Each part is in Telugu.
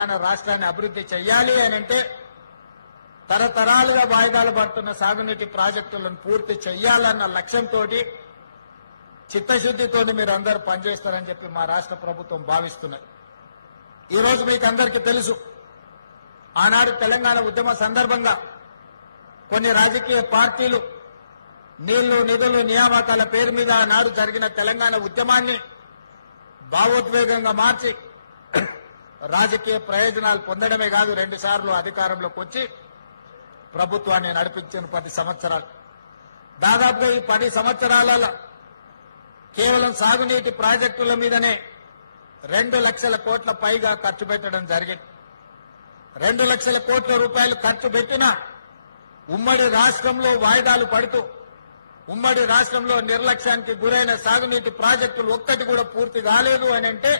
మన రాష్ట్రాన్ని అభివృద్ధి చేయాలి అని అంటే తరతరాలుగా వాయిదాలు పడుతున్న సాగునీటి ప్రాజెక్టులను పూర్తి చేయాలన్న లక్ష్యంతో చిత్తశుద్ధితో మీరు అందరూ పనిచేస్తారని చెప్పి మా రాష్ట్ర ప్రభుత్వం భావిస్తున్నది. ఈ రోజు మీకు అందరికీ తెలుసు, ఆనాడు తెలంగాణ ఉద్యమ సందర్భంగా కొన్ని రాజకీయ పార్టీలు నీళ్లు నిధులు నియామకాల పేరు మీద ఆనాడు జరిగిన తెలంగాణ ఉద్యమాన్ని భావోద్వేగంగా మార్చి రాజకీయ ప్రయోజనాలు పొందడమే కాదు 2 సార్లు అధికారంలోకి వచ్చి ప్రభుత్వాన్ని నడిపించిన 10 సంవత్సరాలు. దాదాపుగా ఈ 10 సంవత్సరాలలో కేవలం సాగునీటి ప్రాజెక్టుల మీదనే 2 లక్షల కోట్ల పైగా ఖర్చు పెట్టడం జరిగింది. 2 లక్షల కోట్ల రూపాయలు ఖర్చు పెట్టినా ఉమ్మడి రాష్ట్రంలో వాయిదాలు పడుతూ ఉమ్మడి రాష్ట్రంలో నిర్లక్ష్యానికి గురైన సాగునీటి ప్రాజెక్టులు ఒక్కటి కూడా పూర్తి కాలేదు అని అంటే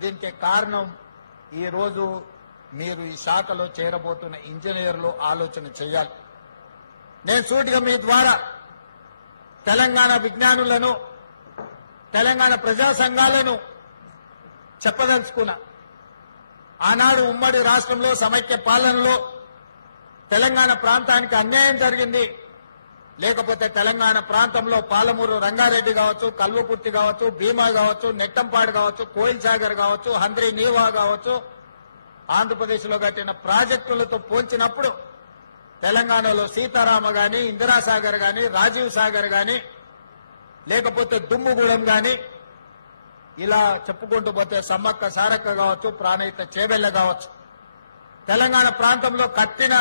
దీనికి కారణం ఈ రోజు మీరు ఈ శాఖలో చేరబోతున్న ఇంజనీర్లు ఆలోచన చేయాలి. నేను సూటిగా మీ ద్వారా తెలంగాణ విజ్ఞానులను తెలంగాణ ప్రజా సంఘాలను చెప్పదలుచుకున్నా. ఆనాడు ఉమ్మడి రాష్ట్రంలో సమైక్య పాలనలో తెలంగాణ ప్రాంతానికి అన్యాయం జరిగింది. లేకపోతే తెలంగాణ ప్రాంతంలో పాలమూరు రంగారెడ్డి కావచ్చు, కల్వకుర్తి కావచ్చు, భీమా కావచ్చు, నెట్టంపాడు కావచ్చు, కోయిల్ సాగర్ కావచ్చు, హంద్రీ నీవా కావచ్చు, ఆంధ్రప్రదేశ్లో కట్టిన ప్రాజెక్టులతో పోల్చినప్పుడు తెలంగాణలో సీతారామ గాని, ఇందిరాసాగర్ గాని, రాజీవ్ సాగర్ గాని, లేకపోతే దుమ్ముగూడెం గాని, ఇలా చెప్పుకుంటూ పోతే సమ్మక్క సారక్క కావచ్చు, ప్రాణహిత చేవెళ్ల కావచ్చు, తెలంగాణ ప్రాంతంలో కట్టిన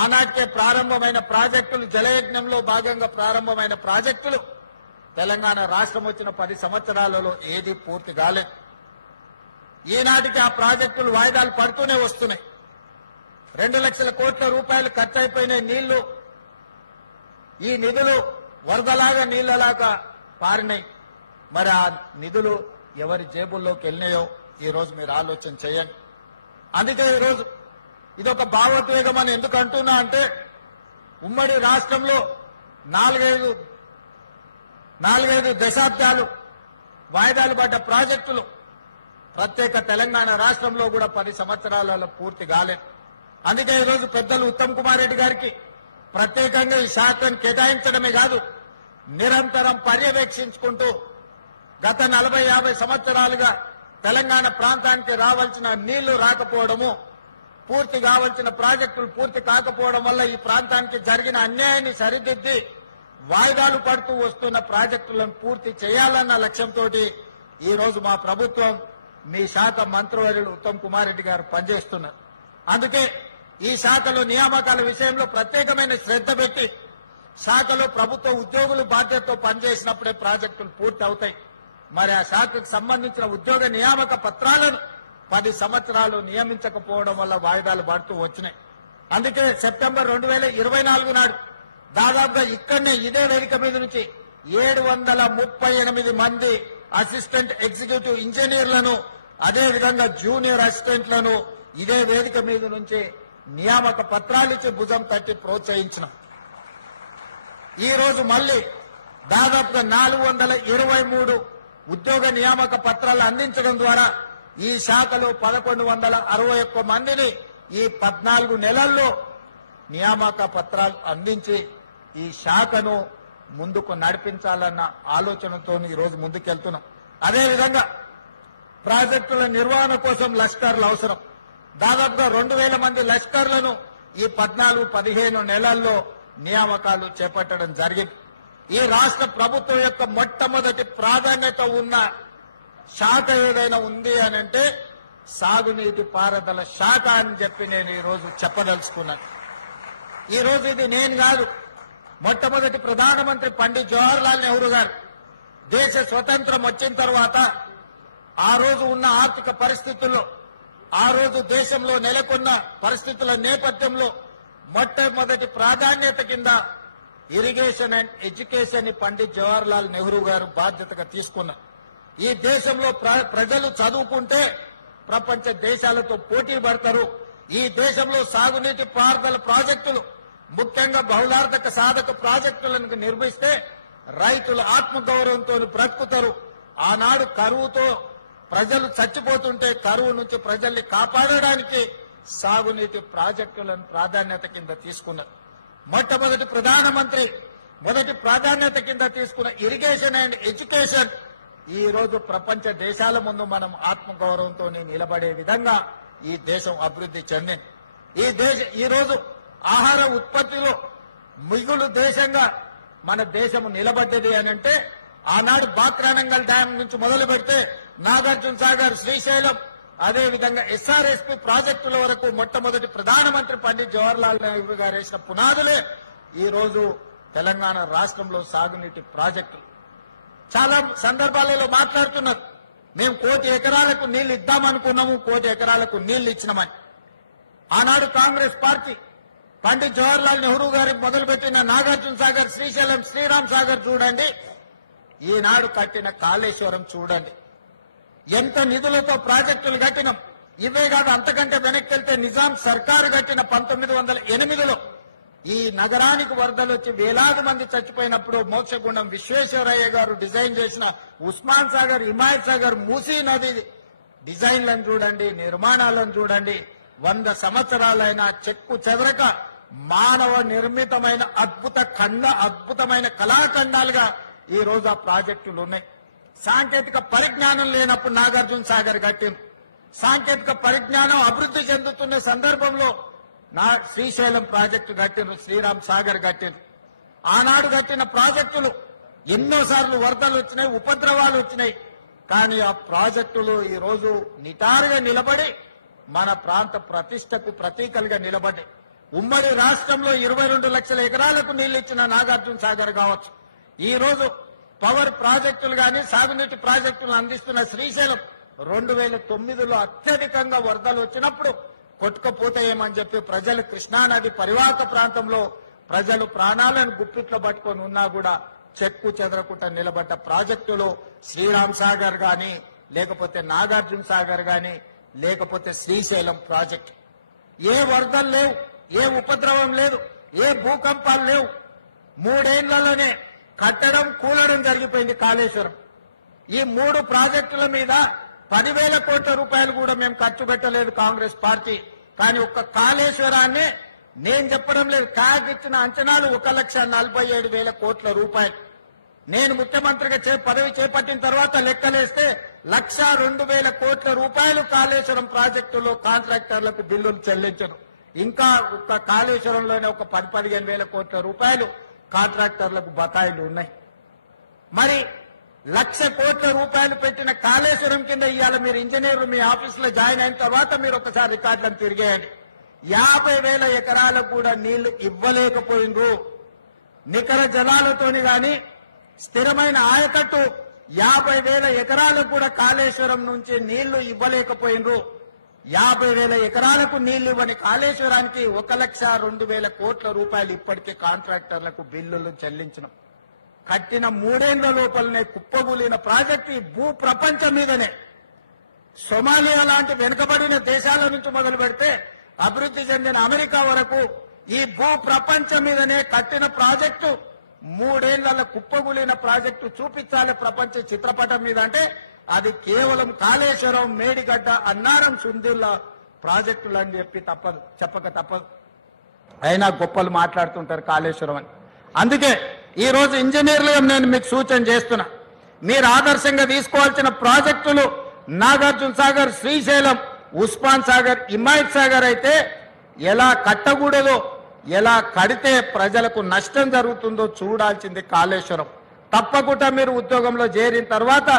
ఆనాటికే ప్రారంభమైన ప్రాజెక్టులు, జలయజ్ఞంలో భాగంగా ప్రారంభమైన ప్రాజెక్టులు తెలంగాణ రాష్ట్రం వచ్చిన 10 సంవత్సరాలలో ఏది పూర్తి కాలేదు. ఈనాటికి ఆ ప్రాజెక్టులు వాయిదాలు పడుతూనే వస్తున్నాయి. 2 లక్షల కోట్ల రూపాయలు ఖర్చు అయిపోయినాయి. నీళ్లు, ఈ నిధులు వరదలాగా నీళ్లలాగా పారినాయి. మరి ఆ నిధులు ఎవరి జేబుల్లోకి వెళ్ళినాయో ఈ రోజు మీరు ఆలోచన చేయండి. అందుకే ఈరోజు ఇదొక భావోద్వేగం అని ఎందుకు అంటున్నా అంటే ఉమ్మడి రాష్ట్రంలో 4-5 దశాబ్దాలు వాయిదాలు పడ్డ ప్రాజెక్టులు ప్రత్యేక తెలంగాణ రాష్ట్రంలో కూడా 10 సంవత్సరాలలో పూర్తి కాలేదు. అందుకే ఈరోజు పెద్దలు ఉత్తమ్ కుమార్ రెడ్డి గారికి ప్రత్యేకంగా ఈ శాఖను కేటాయించడమే కాదు, నిరంతరం పర్యవేక్షించుకుంటూ గత 40-50 సంవత్సరాలుగా తెలంగాణ ప్రాంతానికి రావాల్సిన నీళ్లు రాకపోవడము, పూర్తి కావాల్సిన ప్రాజెక్టులు పూర్తి కాకపోవడం వల్ల ఈ ప్రాంతానికి జరిగిన అన్యాయాన్ని సరిదిద్ది వాయిదాలు పడుతూ వస్తున్న ప్రాజెక్టులను పూర్తి చేయాలన్న లక్ష్యంతో ఈ రోజు మా ప్రభుత్వం, మీ శాఖ మంత్రివర్యులు ఉత్తమ్ కుమార్ రెడ్డి గారు పనిచేస్తున్నారు. అందుకే ఈ శాఖలో నియామకాల విషయంలో ప్రత్యేకమైన శ్రద్ధ పెట్టి శాఖలో ప్రభుత్వ ఉద్యోగులు బాధ్యతతో పనిచేసినప్పుడే ప్రాజెక్టులు పూర్తి అవుతాయి. మరి ఆ శాఖకు సంబంధించిన ఉద్యోగ నియామక పత్రాలను 10 సంవత్సరాలు నియమించకపోవడం వల్ల వాయిదాలు పడుతూ వచ్చినాయి. అందుకే సెప్టెంబర్ 2024 నాడు దాదాపుగా ఇక్కడనే ఇదే వేదిక మీద నుంచి 738 మంది అసిస్టెంట్ ఎగ్జిక్యూటివ్ ఇంజనీర్లను, అదేవిధంగా జూనియర్ అసిస్టెంట్లను ఇదే వేదిక మీద నుంచి నియామక పత్రాలిచ్చి భుజం తట్టి ప్రోత్సహించినాం. ఈ రోజు మళ్లీ దాదాపుగా 423 ఉద్యోగ నియామక పత్రాలు అందించడం ద్వారా ఈ శాఖలో 1161 మందిని ఈ 14 నెలల్లో నియామక పత్రాలు అందించి ఈ శాఖను ముందుకు నడిపించాలన్న ఆలోచనతో ఈరోజు ముందుకెళ్తున్నాం. అదేవిధంగా ప్రాజెక్టుల నిర్వహణ కోసం లష్కర్లు అవసరం. దాదాపుగా 2000 మంది లష్కర్లను ఈ 14-15 నెలల్లో నియామకాలు చేపట్టడం జరిగింది. ఈ రాష్ట్ర ప్రభుత్వం యొక్క మొట్టమొదటి ప్రాధాన్యత ఉన్న శాఖ ఏదైనా ఉంది అని అంటే సాగునీటి పారుదల శాఖ అని చెప్పి నేను ఈరోజు చెప్పదలుచుకున్నాను. ఈరోజు ఇది నేను కాదు, మొట్టమొదటి ప్రధానమంత్రి పండిట్ జవహర్లాల్ నెహ్రూ గారు దేశ స్వతంత్రం వచ్చిన తర్వాత ఆ రోజు ఉన్న ఆర్థిక పరిస్థితుల్లో, ఆ రోజు దేశంలో నెలకొన్న పరిస్థితుల నేపథ్యంలో మొట్టమొదటి ప్రాధాన్యత కింద ఇరిగేషన్ అండ్ ఎడ్యుకేషన్ ని పండిట్ జవహర్లాల్ నెహ్రూ గారు బాధ్యతగా తీసుకున్నారు. ఈ దేశంలో ప్రజలు చదువుకుంటే ప్రపంచ దేశాలతో పోటీ పడతారు. ఈ దేశంలో సాగునీటి పారుదల ప్రాజెక్టులు, ముఖ్యంగా బహుళార్థక సాధక ప్రాజెక్టులను నిర్మిస్తే రైతులు ఆత్మగౌరవంతో బ్రతుకుతారు. ఆనాడు కరువుతో ప్రజలు చచ్చిపోతుంటే కరువు నుంచి ప్రజల్ని కాపాడడానికి సాగునీటి ప్రాజెక్టులను ప్రాధాన్యత కింద తీసుకున్నారు. మొట్టమొదటి ప్రధానమంత్రి మొదటి ప్రాధాన్యత కింద తీసుకున్న ఇరిగేషన్ అండ్ ఎడ్యుకేషన్ ఈ రోజు ప్రపంచ దేశాల ముందు మనం ఆత్మగౌరవంతో నిలబడే విధంగా ఈ దేశం అభివృద్ధి చెందింది. ఈ రోజు ఆహార ఉత్పత్తిలో మిగులు దేశంగా మన దేశం నిలబడ్డది అని అంటే ఆనాడు బాక్రానంగల్ డ్యాం నుంచి మొదలు పెడితే నాగార్జున సాగర్, శ్రీశైలం, అదేవిధంగా ఎస్ఆర్ఎస్పీ ప్రాజెక్టుల వరకు మొట్టమొదటి ప్రధానమంత్రి పండిట్ జవహర్లాల్ నెహ్రూ గారు వేసిన పునాదులే ఈ రోజు తెలంగాణ రాష్ట్రంలో సాగునీటి ప్రాజెక్టులు. చాలా సందర్భాలలో మాట్లాడుతున్నారు, మేము 1 కోటి ఎకరాలకు నీళ్లు ఇద్దామనుకున్నాము, 1 కోటి ఎకరాలకు నీళ్లు ఇచ్చినామని. ఆనాడు కాంగ్రెస్ పార్టీ పండిట్ జవహర్లాల్ నెహ్రూ గారి మొదలుపెట్టిన నాగార్జున సాగర్, శ్రీశైలం, శ్రీరామ్ సాగర్ చూడండి, ఈనాడు కట్టిన కాళేశ్వరం చూడండి, ఎంత నిధులతో ప్రాజెక్టులు కట్టినాం. ఇవే కాదు, అంతకంటే వెనక్కి వెళ్తే నిజాం సర్కారు కట్టిన 1908లో ఈ నగరానికి వరదలు వచ్చి వేలాది మంది చచ్చిపోయినప్పుడు మోక్షగుండం విశ్వేశ్వరయ్య గారు డిజైన్ చేసిన ఉస్మాన్ సాగర్, హిమాయత్ సాగర్, మూసీ నది డిజైన్లను చూడండి, నిర్మాణాలను చూడండి. 100 సంవత్సరాలైన చెక్కు చెదరక మానవ నిర్మితమైన అద్భుతమైన కళాఖండాలుగా ఈ రోజు ఆ ప్రాజెక్టులు ఉన్నాయి. సాంకేతిక పరిజ్ఞానం లేనప్పుడు నాగార్జున సాగర్ కట్టింది. సాంకేతిక పరిజ్ఞానం అభివృద్ధి చెందుతున్న సందర్భంలో శ్రీశైలం ప్రాజెక్టు కట్టిండ్రు, శ్రీరామ్ సాగర్ కట్టిండ్రు. ఆనాడు కట్టిన ప్రాజెక్టులు ఎన్నోసార్లు వరదలు వచ్చినాయి, ఉపద్రవాలు వచ్చినాయి. కానీ ఆ ప్రాజెక్టులు ఈ రోజు నిటారుగా నిలబడి మన ప్రాంత ప్రతిష్టకు ప్రతీకలుగా నిలబడ్డాయి. ఉమ్మడి రాష్ట్రంలో 22 లక్షల ఎకరాలకు నీళ్లు ఇచ్చిన నాగార్జున సాగర్ కావచ్చు, ఈ రోజు పవర్ ప్రాజెక్టులు గాని సాగునీటి ప్రాజెక్టులు అందిస్తున్న శ్రీశైలం 2009లో అత్యధికంగా వరదలు వచ్చినప్పుడు కొట్టుకుపోతాయేమని చెప్పి ప్రజలు కృష్ణానది పరివాహక ప్రాంతంలో ప్రజలు ప్రాణాలను గుప్పిట్లో పట్టుకొని ఉన్నా కూడా చెక్కు చెదరకుండా నిలబడ్డ ప్రాజెక్టులు శ్రీరామ్ సాగర్ గాని, లేకపోతే నాగార్జున సాగర్ గాని, లేకపోతే శ్రీశైలం ప్రాజెక్టు. ఏ వరదలు లేవు, ఏ ఉపద్రవం లేదు, ఏ భూకంపాలు లేవు. 3 ఏళ్లలోనే కట్టడం కూలడం జరిగిపోయింది కాళేశ్వరం. ఈ 3 ప్రాజెక్టుల మీద 10,000 కోట్ల రూపాయలు కూడా మేము ఖర్చు పెట్టలేదు కాంగ్రెస్ పార్టీ. కానీ ఒక్క కాళేశ్వరాన్ని నేను చెప్పడం లేదు, క్యాగ్ ఇచ్చిన అంచనాలు 1,47,000 కోట్ల రూపాయలు. నేను ముఖ్యమంత్రిగా పదవి చేపట్టిన తర్వాత లెక్కలేస్తే 1,02,000 కోట్ల రూపాయలు కాళేశ్వరం ప్రాజెక్టులో కాంట్రాక్టర్లకు బిల్లులు చెల్లించను. ఇంకా ఒక్క కాళేశ్వరంలోనే ఒక 10,000-15,000 కోట్ల రూపాయలు కాంట్రాక్టర్లకు బకాయిలు ఉన్నాయి. మరి 1,00,000 కోట్ల రూపాయలు పెట్టిన కాళేశ్వరం కింద ఇవాళ మీరు ఇంజనీర్లు మీ ఆఫీసులో జాయిన్ అయిన తర్వాత మీరు ఒకసారి రికార్డులను తిరిగేయండి. 50,000 ఎకరాలకు కూడా నీళ్లు ఇవ్వలేకపోయిండ్రు. నికర జలాలతోని గాని స్థిరమైన ఆయకట్టు 50,000 ఎకరాలకు కూడా కాళేశ్వరం నుంచి నీళ్లు ఇవ్వలేకపోయిండ్రు. 50,000 ఎకరాలకు నీళ్లు ఇవ్వని కాళేశ్వరానికి 1,02,000 కోట్ల రూపాయలు ఇప్పటికే కాంట్రాక్టర్లకు బిల్లులు చెల్లించినాం. కట్టిన 3 ఏళ్ల లోపలనే కుప్పగూలిన ప్రాజెక్టు ఈ భూ ప్రపంచం మీదనే. సొమాలియా లాంటి వెనుకబడిన దేశాల నుంచి మొదలు పెడితే అభివృద్ధి చెందిన అమెరికా వరకు ఈ భూ ప్రపంచం మీదనే కట్టిన ప్రాజెక్టు 3 ఏళ్ల కుప్పగూలిన ప్రాజెక్టు చూపించాలి ప్రపంచ చిత్రపటం మీద అంటే అది కేవలం కాళేశ్వరం, మేడిగడ్డ, అన్నారం, సుందిళ్ల ప్రాజెక్టులు అని చెప్పక తప్పదు. అయినా గొప్పలు మాట్లాడుతుంటారు కాళేశ్వరం అని. అందుకే ఈ రోజు ఇంజనీర్లుగా నేను మీకు సూచన చేస్తున్నా, మీరు ఆదర్శంగా తీసుకోవాల్సిన ప్రాజెక్టులు నాగార్జున సాగర్, శ్రీశైలం, ఉస్మాన్ సాగర్, హిమాయత్ సాగర్ అయితే ఎలా కట్టకూడదో, ఎలా కడితే ప్రజలకు నష్టం జరుగుతుందో చూడాల్సింది కాళేశ్వరం. తప్పకుండా మీరు ఉద్యోగంలో చేరిన తర్వాత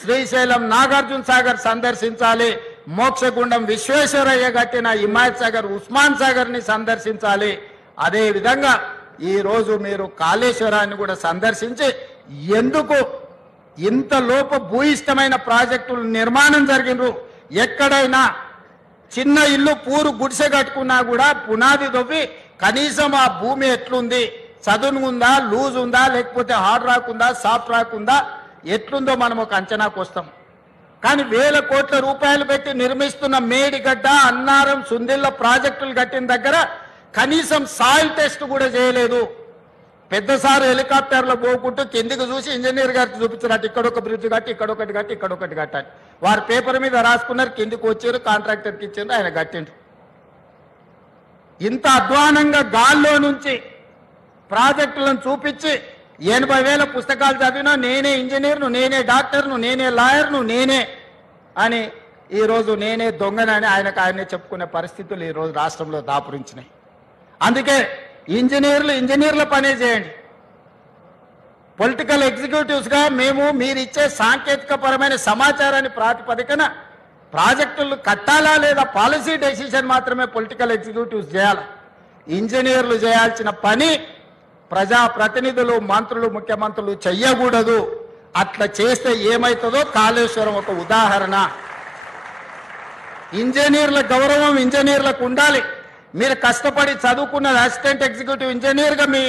శ్రీశైలం, నాగార్జున సాగర్ సందర్శించాలి. మోక్షగుండం విశ్వేశ్వరయ్య కట్టిన హిమాయత్ సాగర్, ఉస్మాన్ సాగర్ ని సందర్శించాలి. అదే విధంగా ఈ రోజు మీరు కాళేశ్వరాన్ని కూడా సందర్శించి ఎందుకు ఇంత లోప భూయిష్టమైన ప్రాజెక్టులు నిర్మాణం జరిగినరు. ఎక్కడైనా చిన్న ఇల్లు పూరు గుడిసె కట్టుకున్నా కూడా పునాది తవ్వి కనీసం ఆ భూమి ఎట్లుంది, చదునుందా, లూజ్ ఉందా, లేకపోతే హార్డ్ రాక్ ఉందా, సాఫ్ట్ రాక్ ఉందా, ఎట్లుందో మనం ఒక అంచనాకు వస్తాం. కానీ 1,000 కోట్ల రూపాయలు పెట్టి నిర్మిస్తున్న మేడిగడ్డ, అన్నారం, సుందిళ్ల ప్రాజెక్టులు కట్టిన దగ్గర కనీసం సాయిల్ టెస్ట్ కూడా చేయలేదు. పెద్దసారి హెలికాప్టర్లో పోకుంటూ కిందికి చూసి ఇంజనీర్ గారికి చూపించారు, ఇక్కడొక బ్రిడ్జ్ కట్టి, ఇక్కడొకటి కట్టి, ఇక్కడొకటి కట్టాలి. వారు పేపర్ మీద రాసుకున్నారు, కిందికి వచ్చారు, కాంట్రాక్టర్కి ఇచ్చారు, ఆయన కట్టిండు. ఇంత అధ్వానంగా గాల్లో నుంచి ప్రాజెక్టులను చూపించి 80,000 పుస్తకాలు చదివినా నేనే ఇంజనీర్ను, నేనే డాక్టర్ను, నేనే లాయర్ను, నేనే అని ఈరోజు నేనే దొంగనని ఆయనే చెప్పుకునే పరిస్థితులు ఈరోజు రాష్ట్రంలో దాపురించినాయి. అందుకే ఇంజనీర్ల పనే చేయండి. పొలిటికల్ ఎగ్జిక్యూటివ్స్గా మేము మీరు ఇచ్చే సాంకేతిక పరమైన సమాచారాన్ని ప్రాతిపదికన ప్రాజెక్టులు కట్టాలా లేదా పాలసీ డెసిషన్ మాత్రమే పొలిటికల్ ఎగ్జిక్యూటివ్స్ చేయాలి. ఇంజనీర్లు చేయాల్సిన పని ప్రజాప్రతినిధులు, మంత్రులు, ముఖ్యమంత్రులు చెయ్యకూడదు. అట్లా చేస్తే ఏమవుతుందో కాళేశ్వరం ఒక ఉదాహరణ. ఇంజనీర్ల గౌరవం ఇంజనీర్లకు ఉండాలి. మీరు కష్టపడి చదువుకున్న అసిస్టెంట్ ఎగ్జిక్యూటివ్ ఇంజనీర్గా మీ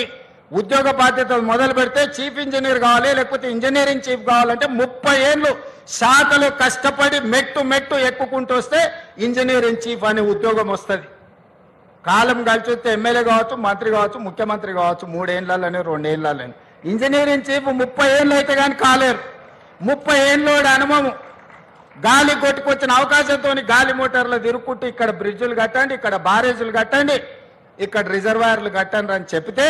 ఉద్యోగ బాధ్యతలు మొదలు పెడితే చీఫ్ ఇంజనీర్ కావాలి, లేకపోతే ఇంజనీరింగ్ చీఫ్ కావాలంటే 30 ఏళ్ళు శాఖలు కష్టపడి మెట్టు ఎక్కుకుంటూ వస్తే ఇంజనీరింగ్ చీఫ్ అనే ఉద్యోగం వస్తుంది. కాలం కలిసి వస్తే ఎమ్మెల్యే కావచ్చు, మంత్రి కావచ్చు, ముఖ్యమంత్రి కావచ్చు, 3 ఏళ్ళని 2 ఏళ్ళని. ఇంజనీరింగ్ చీఫ్ 30 ఏళ్ళు అయితే కానీ కాలేరు. 30 ఏళ్ళోడి అనుభవం, గాలి కొట్టుకొచ్చిన అవకాశంతో గాలి మోటార్లు తిరుక్కుంటూ ఇక్కడ బ్రిడ్జులు కట్టండి, ఇక్కడ బారేజులు కట్టండి, ఇక్కడ రిజర్వాయర్లు కట్టండి అని చెప్తే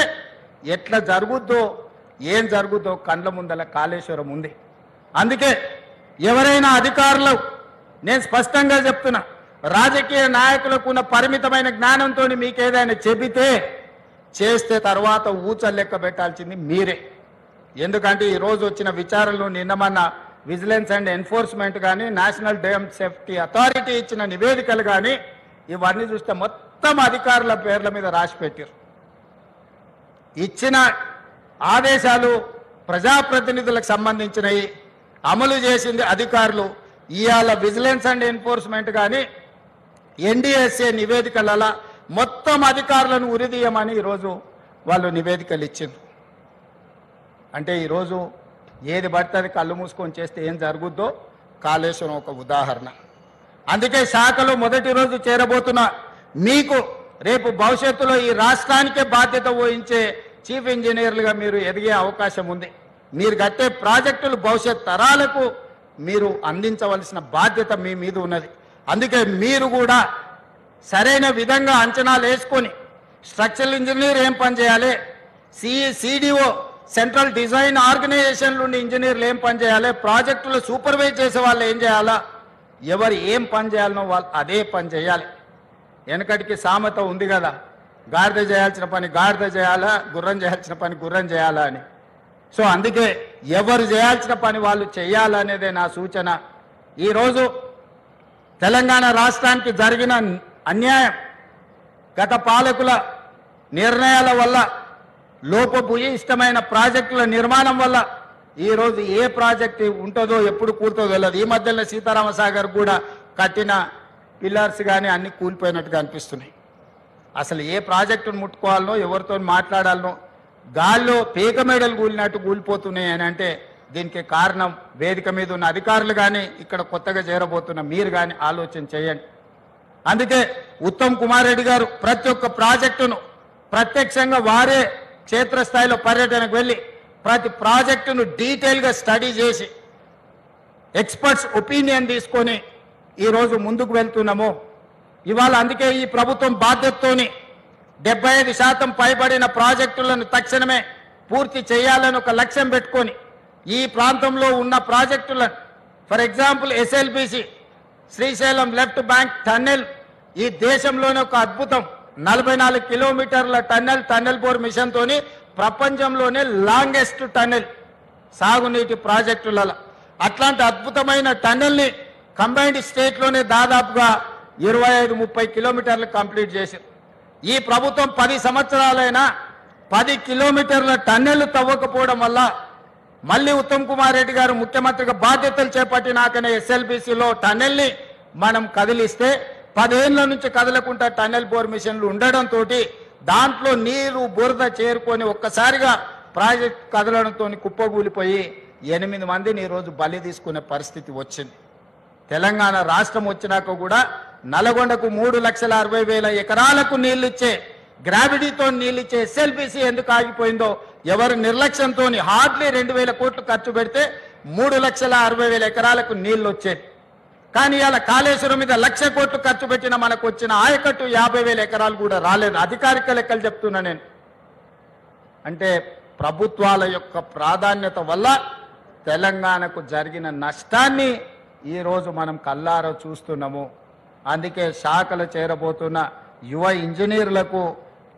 ఎట్లా జరుగుద్దో ఏం జరుగుద్దో కండ్ల ముందల కాళేశ్వరం ఉంది. అందుకే ఎవరైనా అధికారులు, నేను స్పష్టంగా చెప్తున్నా, రాజకీయ నాయకులకు ఉన్న పరిమితమైన జ్ఞానంతో మీకు ఏదైనా చెబితే చేస్తే తర్వాత ఊచలు లెక్క పెట్టాల్సింది మీరే. ఎందుకంటే ఈరోజు వచ్చిన విచారణలు నిన్నమన్న విజిలెన్స్ అండ్ ఎన్ఫోర్స్మెంట్ కానీ, నేషనల్ డ్యామ్ సేఫ్టీ అథారిటీ ఇచ్చిన నివేదికలు కానీ ఇవన్నీ చూస్తే మొత్తం అధికారుల పేర్ల మీద రాసి పెట్టారు. ఇచ్చిన ఆదేశాలు ప్రజాప్రతినిధులకు సంబంధించినవి, అమలు చేసింది అధికారులు. ఇవాళ విజిలెన్స్ అండ్ ఎన్ఫోర్స్మెంట్ కానీ ఎన్డీఎస్ఏ నివేదికల మొత్తం అధికారులను ఉరిదీయమని ఈరోజు వాళ్ళు నివేదికలు ఇచ్చింది. అంటే ఈరోజు ఏది పడితే అది కళ్ళు మూసుకొని చేస్తే ఏం జరుగుద్దో కాళేశ్వరం ఒక ఉదాహరణ. అందుకే శాఖలో మొదటి రోజు చేరబోతున్న మీకు రేపు భవిష్యత్తులో ఈ రాష్ట్రానికే బాధ్యత వహించే చీఫ్ ఇంజనీర్లుగా మీరు ఎదిగే అవకాశం ఉంది. మీరు కట్టే ప్రాజెక్టులు భవిష్యత్ తరాలకు మీరు అందించవలసిన బాధ్యత మీ మీద ఉన్నది. అందుకే మీరు కూడా సరైన విధంగా అంచనాలు వేసుకొని స్ట్రక్చరల్ ఇంజనీర్ ఏం పని చేయాలి, సిడిఓ సెంట్రల్ డిజైన్ ఆర్గనైజేషన్ నుండి ఇంజనీర్లు ఏం పని చేయాలి, ప్రాజెక్టులు సూపర్వైజ్ చేసే వాళ్ళు ఏం చేయాలా, ఎవరు ఏం పని చేయాలనో వాళ్ళు అదే పని చేయాలి. వెనకటికి సామెత ఉంది కదా, గాడిద చేయాల్సిన పని గాడిద చేయాలా, గుర్రం చేయాల్సిన పని గుర్రం చేయాలా అని. సో అందుకే ఎవరు చేయాల్సిన పని వాళ్ళు చేయాలనేదే నా సూచన. ఈరోజు తెలంగాణ రాష్ట్రానికి జరిగిన అన్యాయం గత పాలకుల నిర్ణయాల వల్ల, లోపభూయిష్టమైన ప్రాజెక్టుల నిర్మాణం వల్ల ఈరోజు ఏ ప్రాజెక్టు ఉంటుందో ఎప్పుడు కూలుతుందో తెలియదు. ఈ మధ్యలో సీతారామసాగర్ కూడా కట్టిన పిల్లర్స్ కానీ అన్ని కూలిపోయినట్టుగా అనిపిస్తున్నాయి. అసలు ఏ ప్రాజెక్టును ముట్టుకోవాలనో, ఎవరితో మాట్లాడాలనో గాల్లో పేక మేడలు కూలినట్టు కూలిపోతున్నాయి అని అంటే దీనికి కారణం వేదిక మీద ఉన్న అధికారులు కానీ ఇక్కడ కొత్తగా చేరబోతున్న మీరు కానీ ఆలోచన చేయండి. అందుకే ఉత్తమ్ కుమార్ రెడ్డి గారు ప్రతి ఒక్క ప్రాజెక్టును ప్రత్యక్షంగా వారే క్షేత్రస్థాయిలో పర్యటనకు వెళ్ళి ప్రతి ప్రాజెక్టును డీటెయిల్గా స్టడీ చేసి ఎక్స్పర్ట్స్ ఒపీనియన్ తీసుకొని ఈరోజు ముందుకు వెళ్తున్నాము. ఇవాళ అందుకే ఈ ప్రభుత్వం బాధ్యతతోని 75% పైబడిన ప్రాజెక్టులను తక్షణమే పూర్తి చేయాలని ఒక లక్ష్యం పెట్టుకొని ఈ ప్రాంతంలో ఉన్న ప్రాజెక్టులను, for example SLBC Srisailam left bank tunnel ఈ దేశంలోనే ఒక అద్భుతం. 44 కిలోమీటర్ల టన్నెల్ బోర్ మిషన్ తోని ప్రపంచంలోనే లాంగెస్ట్ టన్నెల్ సాగునీటి ప్రాజెక్టులలో. అట్లాంటి అద్భుతమైన టన్నెల్ని కంబైన్డ్ స్టేట్లోనే దాదాపుగా 25-30 కిలోమీటర్లు కంప్లీట్ చేశారు. ఈ ప్రభుత్వం 10 సంవత్సరాలైనా 10 కిలోమీటర్ల టన్నెల్ తవ్వకపోవడం వల్ల మళ్ళీ ఉత్తమ్ కుమార్ రెడ్డి గారు ముఖ్యమంత్రిగా బాధ్యతలు చేపట్టినాకనే ఎస్ఎల్బిసిలో టన్నెల్ని మనం కదిలిస్తే 10 ఏళ్ల నుంచి కదలకుండా టన్నెల్ బోర్ మిషన్లు ఉండడంతో దాంట్లో నీరు బురద చేరుకొని ఒక్కసారిగా ప్రాజెక్ట్ కదలడంతో కుప్పగూలిపోయి 8 మందిని ఈరోజు బలి తీసుకునే పరిస్థితి వచ్చింది. తెలంగాణ రాష్ట్రం వచ్చినాక కూడా నల్గొండకు 3,60,000 ఎకరాలకు నీళ్లిచ్చే, గ్రావిటీతో నీళ్లిచ్చే ఎస్ఎల్బిసి ఎందుకు ఆగిపోయిందో ఎవరు నిర్లక్ష్యంతో హార్డ్లీ 2,000 కోట్లు ఖర్చు పెడితే 3,60,000 ఎకరాలకు నీళ్లు వచ్చేది. కానీ ఇలా కాళేశ్వరం మీద 1,00,000 కోట్లు ఖర్చు పెట్టిన మనకు వచ్చిన ఆయకట్టు 50,000 ఎకరాలు కూడా రాలేదు. అధికారిక లెక్కలు చెప్తున్నా నేను. అంటే ప్రభుత్వాల యొక్క ప్రాధాన్యత వల్ల తెలంగాణకు జరిగిన నష్టాన్ని ఈరోజు మనం కల్లారా చూస్తున్నాము. అందుకే శాఖలు చేరబోతున్న యువ ఇంజనీర్లకు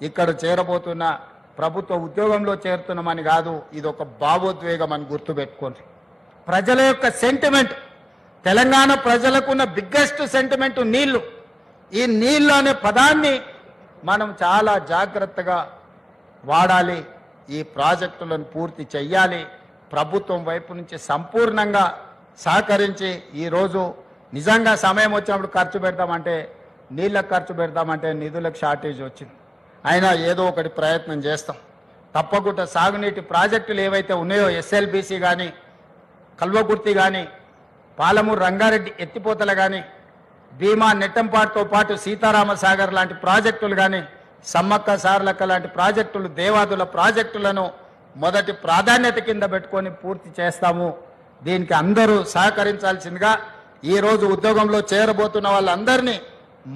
ఇక్కడ చేరబోతున్న ప్రభుత్వ ఉద్యోగంలో చేరుతున్నామని కాదు, ఇది ఒక భావోద్వేగం అని గుర్తుపెట్టుకోండి. ప్రజల యొక్క సెంటిమెంట్, తెలంగాణ ప్రజలకున్న బిగ్గెస్ట్ సెంటిమెంట్ నీళ్లు. ఈ నీళ్లు అనే పదాన్ని మనం చాలా జాగ్రత్తగా వాడాలి. ఈ ప్రాజెక్టులను పూర్తి చెయ్యాలి. ప్రభుత్వం వైపు నుంచి సంపూర్ణంగా సహకరించి ఈరోజు నిజంగా సమయం వచ్చినప్పుడు ఖర్చు పెడతామంటే, నీళ్ళకు ఖర్చు పెడతామంటే నిధులకు షార్టేజ్ వచ్చింది. అయినా ఏదో ఒకటి ప్రయత్నం చేస్తాం. తప్పకుండా సాగునీటి ప్రాజెక్టులు ఏవైతే ఉన్నాయో, ఎస్ఎల్బీసీ కానీ, కల్వకుర్తి కానీ, పాలమూరు రంగారెడ్డి ఎత్తిపోతలు కానీ, భీమా నెట్టంపాటుతో పాటు సీతారామ సాగర్ లాంటి ప్రాజెక్టులు కానీ, సమ్మక్క సారలక్క లాంటి ప్రాజెక్టులు, దేవాదుల ప్రాజెక్టులను మొదటి ప్రాధాన్యత కింద పెట్టుకొని పూర్తి చేస్తాము. దీనికి అందరూ సహకరించాల్సిందిగా ఈరోజు ఉద్యోగంలో చేరబోతున్న వాళ్ళందరినీ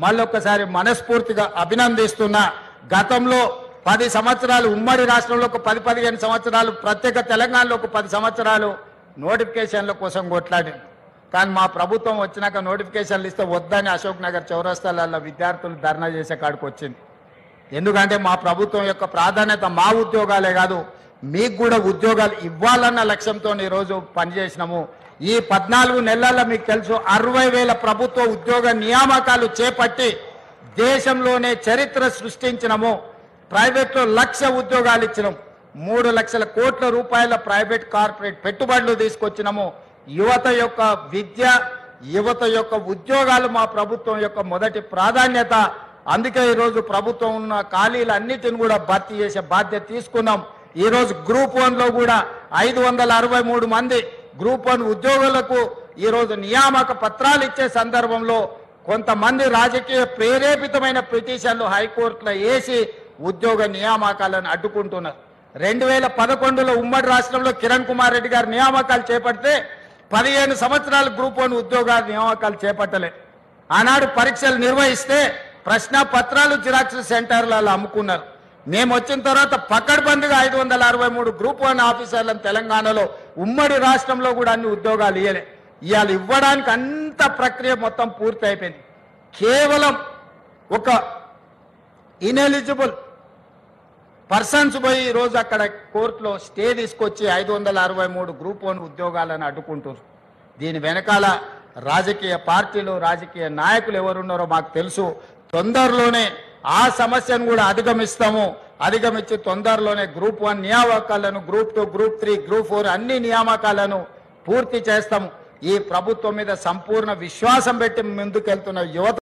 మళ్ళొక్కసారి మనస్ఫూర్తిగా అభినందిస్తున్నా. గతంలో 10 సంవత్సరాలు ఉమ్మడి రాష్ట్రంలో ఒక 10-15 సంవత్సరాలు, ప్రత్యేక తెలంగాణలో ఒక 10 సంవత్సరాలు నోటిఫికేషన్ల కోసం కొట్లాడింది. కానీ మా ప్రభుత్వం వచ్చినాక నోటిఫికేషన్లు ఇస్తే వద్దని అశోక్ నగర్ చౌరస్తాలలో విద్యార్థులు ధర్నా చేసే కాడికి వచ్చింది. ఎందుకంటే మా ప్రభుత్వం యొక్క ప్రాధాన్యత మా ఉద్యోగాలే కాదు, మీకు కూడా ఉద్యోగాలు ఇవ్వాలన్న లక్ష్యంతో ఈరోజు పనిచేసినాము. ఈ 14 నెలల్లో మీకు తెలుసు 60,000 ప్రభుత్వ ఉద్యోగ నియామకాలు చేపట్టి దేశంలోనే చరిత్ర సృష్టించినము. ప్రైవేట్లో 1,00,000 ఉద్యోగాలు ఇచ్చినాం. 3 లక్షల కోట్ల రూపాయల ప్రైవేట్ కార్పొరేట్ పెట్టుబడులు తీసుకొచ్చినాము. యువత యొక్క విద్య, యువత యొక్క ఉద్యోగాలు మా ప్రభుత్వం యొక్క మొదటి ప్రాధాన్యత. అందుకే ఈరోజు ప్రభుత్వం ఉన్న ఖాళీలన్నిటిని కూడా భర్తీ చేసే బాధ్యత తీసుకున్నాం. ఈరోజు గ్రూప్ 1లో కూడా 563 మంది గ్రూప్ 1 ఉద్యోగులకు ఈరోజు నియామక పత్రాలు ఇచ్చే సందర్భంలో కొంతమంది రాజకీయ ప్రేరేపితమైన పిటిషన్లు హైకోర్టులో వేసి ఉద్యోగ నియామకాలను అడ్డుకుంటున్నారు. 2011లో ఉమ్మడి రాష్ట్రంలో కిరణ్ కుమార్ రెడ్డి గారు నియామకాలు చేపడితే 15 సంవత్సరాలు గ్రూప్ 1 ఉద్యోగాల నియామకాలు చేపట్టలే. ఆనాడు పరీక్షలు నిర్వహిస్తే ప్రశ్న పత్రాలు జిరాక్స్ సెంటర్లలో అమ్ముకున్నారు. మేము వచ్చిన తర్వాత పకడ్బందీగా 563 గ్రూప్ 1 ఆఫీసర్లను తెలంగాణలో ఉమ్మడి రాష్ట్రంలో కూడా అన్ని ఉద్యోగాలు ఇవ్వలే. ఇవాళ ఇవ్వడానికి అంత ప్రక్రియ మొత్తం పూర్తి అయిపోయింది. కేవలం ఒక ఇనెలిజిబుల్ పర్సన్స్ పోయి ఈరోజు అక్కడ కోర్టులో స్టే తీసుకొచ్చి 563 గ్రూప్ 1 ఉద్యోగాలను అడ్డుకుంటారు. దీని వెనకాల రాజకీయ పార్టీలు, రాజకీయ నాయకులు ఎవరున్నారో మాకు తెలుసు. తొందరలోనే ఆ సమస్యను కూడా అధిగమించి తొందరలోనే గ్రూప్ 1 నియామకాలను, గ్రూప్ 2, గ్రూప్ 3, గ్రూప్ 4 అన్ని నియామకాలను పూర్తి చేస్తాము. ఈ ప్రభుత్వం మీద సంపూర్ణ విశ్వాసం పెట్టి ముందుకెళ్తున్న యువత